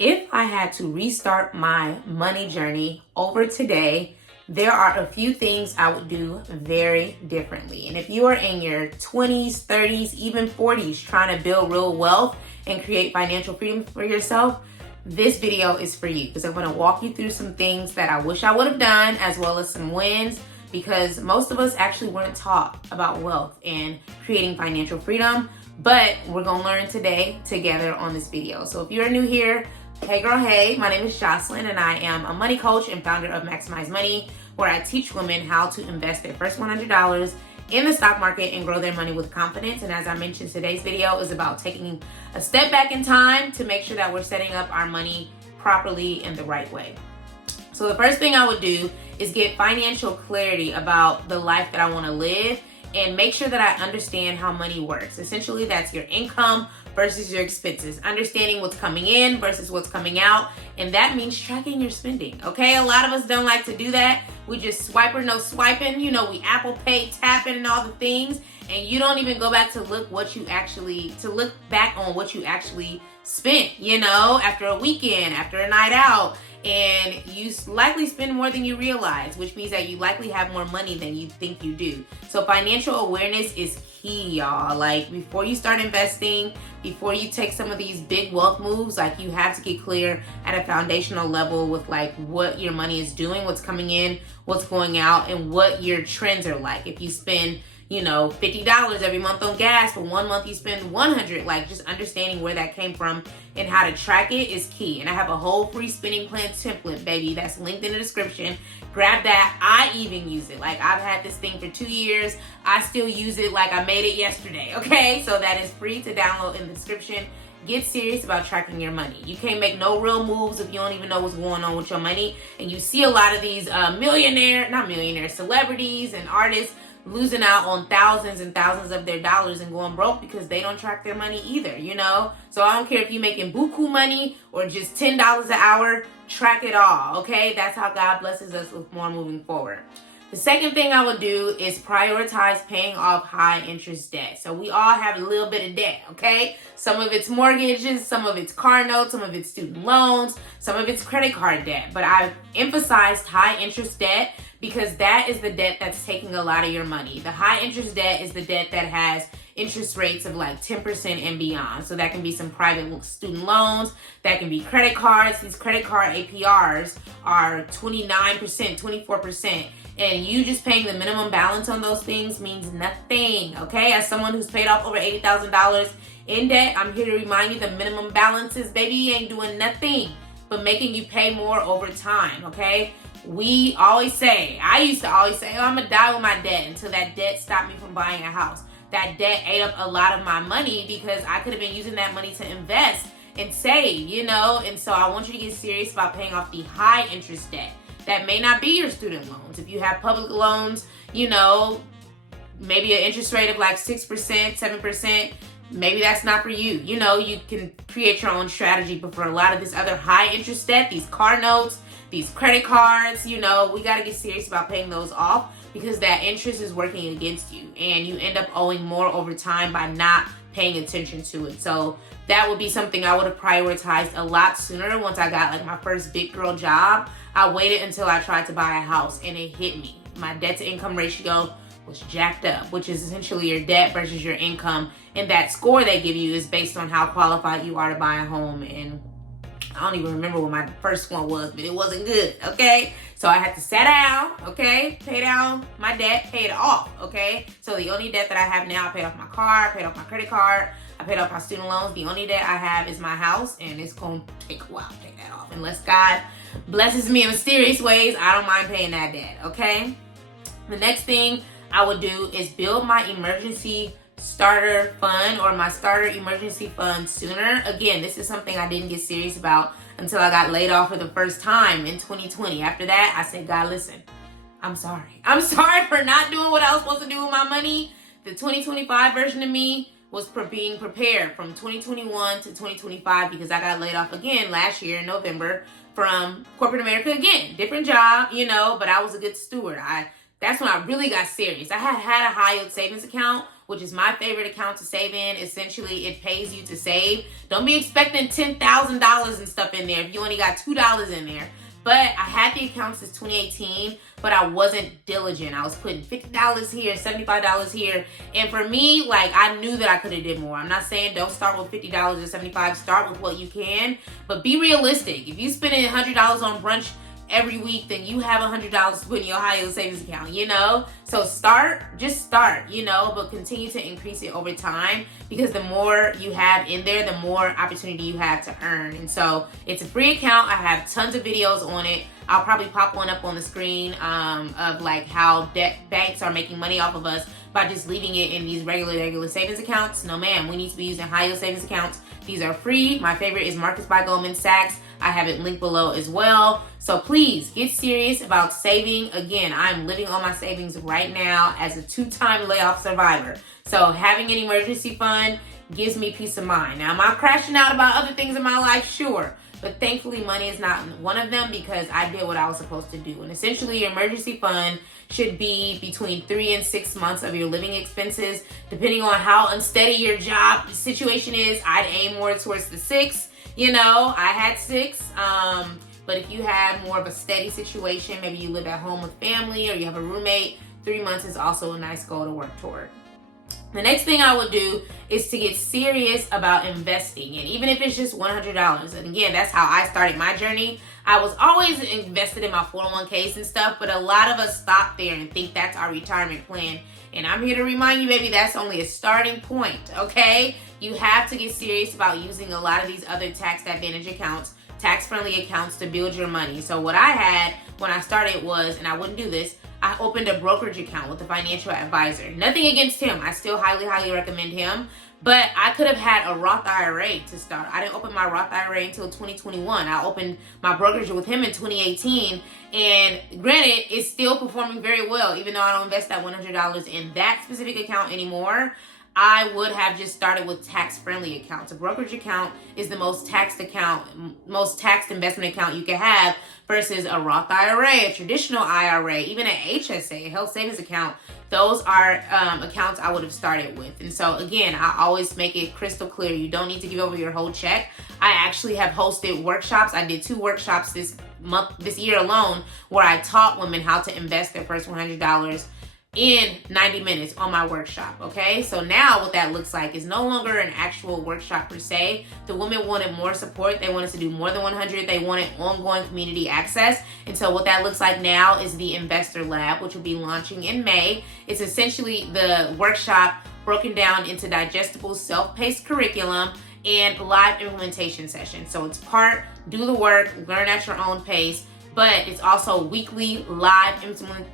If I had to restart my money journey over today, there are a few things I would do very differently. And if you are in your 20s, 30s, even 40s trying to build real wealth and create financial freedom for yourself, this video is for you because I'm going to walk you through some things that I wish I would have done, as well as some wins, because most of us actually weren't taught about wealth and creating financial freedom. But we're going to learn today together on this video. So if you're new here, hey girl, hey, my name is Joshlyn and I am a money coach and founder of Maximize Money, where I teach women how to invest their first $100 in the stock market and grow their money with confidence. And as I mentioned, today's video is about taking a step back in time to make sure that we're setting up our money properly in the right way. So the first thing I would do is get financial clarity about the life that I want to live and make sure that I understand how money works. Essentially, that's your income versus your expenses, understanding what's coming in versus what's coming out. And that means tracking your spending, okay? A lot of us don't like to do that. We just swipe or no swiping, we Apple Pay, tapping and all the things. And you don't even go back to look back on what you actually spent, after a weekend, after a night out. And you likely spend more than you realize, which means that you likely have more money than you think you do. So financial awareness is key, y'all. Like, before you start investing, before you take some of these big wealth moves, like, you have to get clear at a foundational level with like what your money is doing, what's coming in, what's going out, and what your trends are like. If you spend $50 every month on gas, but 1 month you spend $100, like, just understanding where that came from and how to track it is key. And I have a whole free spending plan template, baby, that's linked in the description. Grab that. I even use it. Like, I've had this thing for 2 years. I still use it like I made it yesterday, okay? So that is free to download in the description. Get serious about tracking your money. You can't make no real moves if you don't even know what's going on with your money. And you see a lot of these celebrities and artists losing out on thousands and thousands of their dollars and going broke because they don't track their money either, So I don't care if you're making buku money or just $10 an hour, track it all, okay? That's how God blesses us with more moving forward. The second thing I would do is prioritize paying off high interest debt. So we all have a little bit of debt, okay? Some of it's mortgages, some of it's car notes, some of it's student loans, some of it's credit card debt. But I've emphasized high interest debt because that is the debt that's taking a lot of your money. The high interest debt is the debt that has interest rates of like 10% and beyond. So that can be some private student loans, that can be credit cards. These credit card APRs are 29%, 24%. And you just paying the minimum balance on those things means nothing, okay? As someone who's paid off over $80,000 in debt, I'm here to remind you the minimum balances, baby, ain't doing nothing but making you pay more over time, okay? I used to always say, I'm gonna die with my debt, until that debt stopped me from buying a house. That debt ate up a lot of my money because I could have been using that money to invest and save, And so I want you to get serious about paying off the high interest debt. That may not be your student loans. If you have public loans, maybe an interest rate of like 6%, 7%, maybe that's not for you. You can create your own strategy, but for a lot of this other high interest debt, these car notes, these credit cards, we got to get serious about paying those off because that interest is working against you and you end up owing more over time by not paying attention to it. So that would be something I would have prioritized a lot sooner. Once I got like my first big girl job, I waited until I tried to buy a house and it hit me. My debt to income ratio was jacked up, which is essentially your debt versus your income. And that score they give you is based on how qualified you are to buy a home. And I don't even remember what my first one was, but it wasn't good, okay? So I had to sit down, okay? Pay down my debt, pay it off, okay? So the only debt that I have now, I paid off my car, I paid off my credit card, I paid off my student loans. The only debt I have is my house, and it's going to take a while to pay that off. Unless God blesses me in mysterious ways, I don't mind paying that debt, okay? The next thing I would do is build my emergency starter fund or my starter emergency fund sooner. Again, this is something I didn't get serious about until I got laid off for the first time in 2020. After that, I said, God, listen, I'm sorry. I'm sorry for not doing what I was supposed to do with my money. The 2025 version of me was being prepared from 2021 to 2025 because I got laid off again last year in November from corporate America again. Different job, but I was a good steward. That's when I really got serious. I had a high yield savings account which is my favorite account to save in. Essentially, it pays you to save. Don't be expecting $10,000 and stuff in there if you only got $2 in there. But I had the account since 2018, but I wasn't diligent. I was putting $50 here, $75 here. And for me, like, I knew that I could have did more. I'm not saying don't start with $50 or $75. Start with what you can, but be realistic. If you spending $100 on brunch every week, then you have $100 to put in your high yield savings account, you know? So just start, you know, but continue to increase it over time, because the more you have in there, the more opportunity you have to earn. And so it's a free account. I have tons of videos on it. I'll probably pop one up on the screen of like how banks are making money off of us by just leaving it in these regular savings accounts. No, ma'am, we need to be using high yield savings accounts. These are free. My favorite is Marcus by Goldman Sachs. I have it linked below as well. So please get serious about saving. Again, I'm living on my savings right now as a 2-time layoff survivor. So having an emergency fund gives me peace of mind. Now, am I crashing out about other things in my life? Sure. But thankfully, money is not one of them, because I did what I was supposed to do. And essentially, your emergency fund should be between 3 and 6 months of your living expenses. Depending on how unsteady your job situation is, I'd aim more towards the 6. You know, I had 6. But if you have more of a steady situation, maybe you live at home with family or you have a roommate, 3 months is also a nice goal to work toward. The next thing I would do is to get serious about investing. And even if it's just $100, and again, that's how I started my journey. I was always invested in my 401ks and stuff, but a lot of us stop there and think that's our retirement plan. And I'm here to remind you, baby, that's only a starting point, okay? You have to get serious about using a lot of these other tax advantage accounts, tax-friendly accounts to build your money. So what I had when I started was, and I wouldn't do this, I opened a brokerage account with a financial advisor. Nothing against him. I still highly recommend him. But I could have had a Roth IRA to start. I didn't open my Roth IRA until 2021. I opened my brokerage with him in 2018. And granted, it's still performing very well, even though I don't invest that $100 in that specific account anymore. I would have just started with tax-friendly accounts. A brokerage account is the most taxed investment account you can have versus a Roth IRA, a traditional IRA, even an HSA, a health savings account. Those are accounts I would have started with. And so again, I always make it crystal clear. You don't need to give over your whole check. I actually have hosted workshops. I did 2 workshops this year alone, where I taught women how to invest their first $100 in 90 minutes on my workshop, okay? So now what that looks like is no longer an actual workshop per se. The women wanted more support. They wanted to do more than 100. They wanted ongoing community access. And so what that looks like now is the Investor Lab, which will be launching in May. It's essentially the workshop broken down into digestible, self-paced curriculum and live implementation sessions. So it's part do the work, learn at your own pace, but it's also weekly live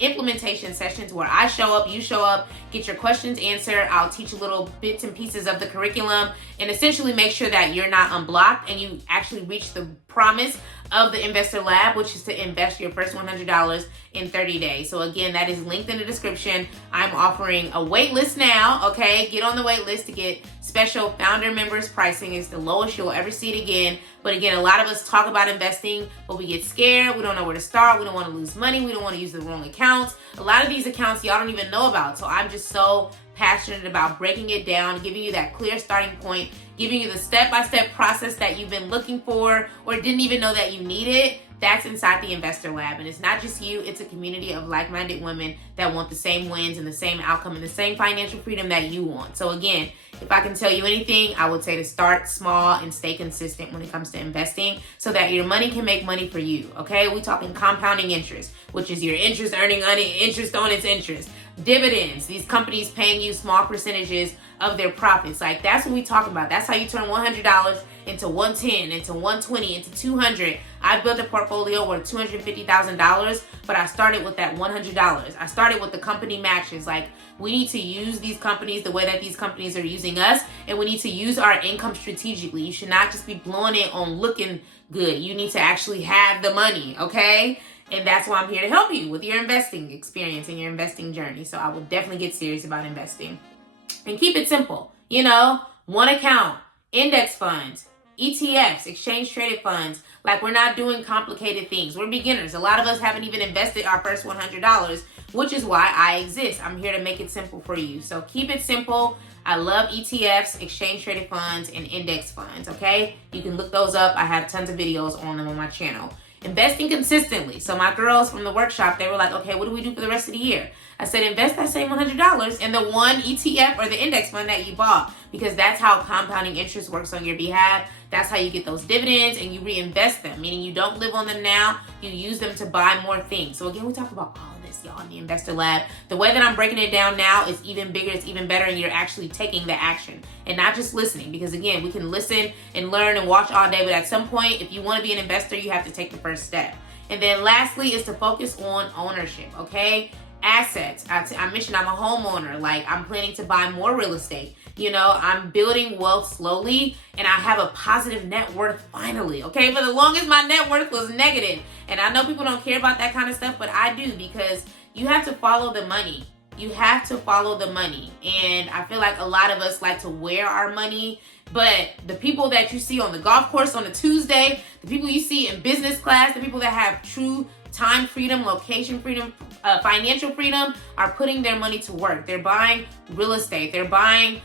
implementation sessions where I show up, you show up, get your questions answered. I'll teach you little bits and pieces of the curriculum and essentially make sure that you're not unblocked and you actually reach the promise of the Investor Lab, which is to invest your first $100 in 30 days. So again, that is linked in the description. I'm offering a wait list now, okay? Get on the wait list to get special founder members pricing. It's the lowest you'll ever see it again. But again, a lot of us talk about investing, but we get scared. We don't know where to start. We don't want to lose money. We don't want to use the wrong accounts. A lot of these accounts y'all don't even know about. So I'm just so passionate about breaking it down, giving you that clear starting point, giving you the step-by-step process that you've been looking for or didn't even know that you needed. That's inside the Investor Lab. And it's not just you, it's a community of like-minded women that want the same wins and the same outcome and the same financial freedom that you want. So again, if I can tell you anything, I would say to start small and stay consistent when it comes to investing so that your money can make money for you, okay? We're talking compounding interest, which is your interest earning interest on its interest. Dividends, these companies paying you small percentages of their profits. Like, that's what we talk about. That's how you turn $100 into 110, into 120, into 200. I built a portfolio worth $250,000, but I started with that $100. I started with the company matches. Like, we need to use these companies the way that these companies are using us, and we need to use our income strategically. You should not just be blowing it on looking good. You need to actually have the money, okay? And that's why I'm here to help you with your investing experience and your investing journey. So I will definitely get serious about investing. And keep it simple. You know, one account, index funds, ETFs, exchange traded funds. Like, we're not doing complicated things. We're beginners. A lot of us haven't even invested our first $100, which is why I exist. I'm here to make it simple for you. So keep it simple. I love ETFs, exchange traded funds, and index funds, okay? You can look those up. I have tons of videos on them on my channel. Investing consistently. So my girls from the workshop, they were like, okay, what do we do for the rest of the year? I said, invest that same $100 in the one ETF or the index fund that you bought, because that's how compounding interest works on your behalf. That's how you get those dividends and you reinvest them, meaning you don't live on them now, you use them to buy more things. So again, we talk about all of this, y'all, in the Investor Lab. The way that I'm breaking it down now is even bigger, it's even better, and you're actually taking the action and not just listening, because again, we can listen and learn and watch all day, but at some point, if you want to be an investor, you have to take the first step. And then lastly is to focus on ownership, okay? Assets. I mentioned I'm a homeowner. Like, I'm planning to buy more real estate. You know, I'm building wealth slowly, and I have a positive net worth finally, okay? For the longest, my net worth was negative. And I know people don't care about that kind of stuff, but I do, because you have to follow the money. You have to follow the money. And I feel like a lot of us like to wear our money, but the people that you see on the golf course on a Tuesday, the people you see in business class, the people that have true time freedom, location freedom, financial freedom, are putting their money to work. They're buying real estate. They're buying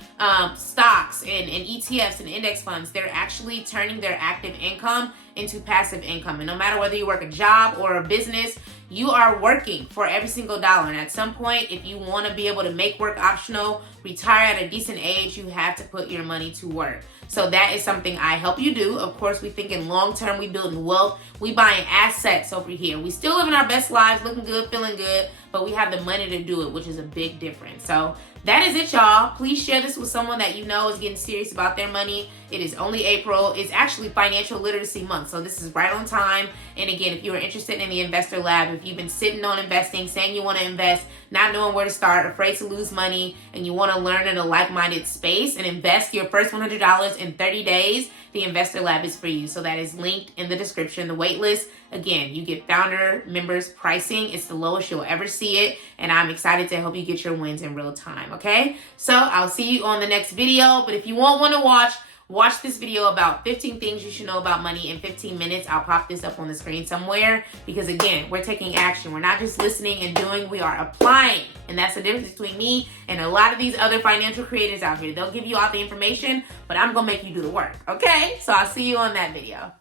stocks and ETFs and index funds. They're actually turning their active income into passive income. And no matter whether you work a job or a business, you are working for every single dollar. And at some point, if you want to be able to make work optional, retire at a decent age, you have to put your money to work. So that is something I help you do. Of course, we thinking long term, we building wealth, we buying assets over here. We still living our best lives, looking good, feeling good, but we have the money to do it, which is a big difference. So that is it, y'all. Please share this with someone that you know is getting serious about their money. It is only April. It's actually Financial Literacy Month, so this is right on time. And again, if you are interested in the Investor Lab, if you've been sitting on investing, saying you want to invest, not knowing where to start, afraid to lose money, and you want to learn in a like-minded space and invest your first $100 in 30 days, the Investor Lab is for you. So that is linked in the description. The wait list, again, you get founder members pricing. It's the lowest you'll ever see it, and I'm excited to help you get your wins in real time, okay? So I'll see you on the next video, but if you want one to watch this video about 15 things you should know about money in 15 minutes. I'll pop this up on the screen somewhere, because again, we're taking action. We're not just listening and doing, we are applying. And that's the difference between me and a lot of these other financial creators out here. They'll give you all the information, but I'm gonna make you do the work, okay? So I'll see you on that video.